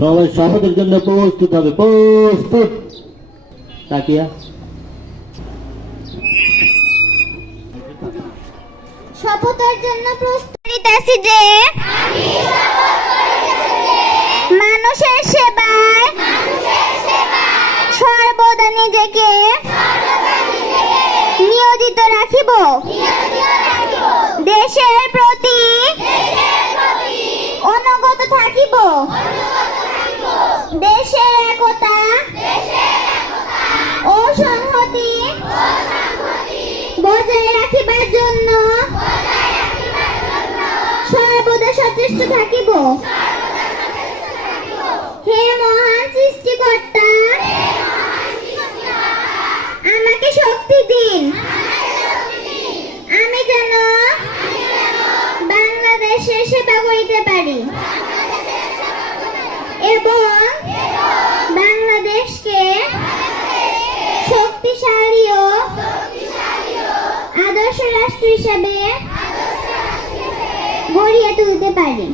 সবাই শপথের জন্য প্রস্তুত হবে। প্রস্তুত। তাকিয়া শপথের জন্য প্রস্তুত করিতেছি যে মানুষের সেবায় সর্বদা নিজেকে নিয়োজিত রাখিব। দেশের প্রতি অনুগত থাকিব। দেশের একতা ও সংহতি বজায় রাখিবার জন্য সর্বদা সচেষ্ট থাকিব। হে মহান সৃষ্টিকর্তা, আমাকে শক্তি দিন, আমি যেন বাংলাদেশের সেবা করিতে পারি এবং বাংলাদেশকে শক্তিশালী ও আদর্শ রাষ্ট্র হিসাবে গড়িয়ে তুলতে পারি।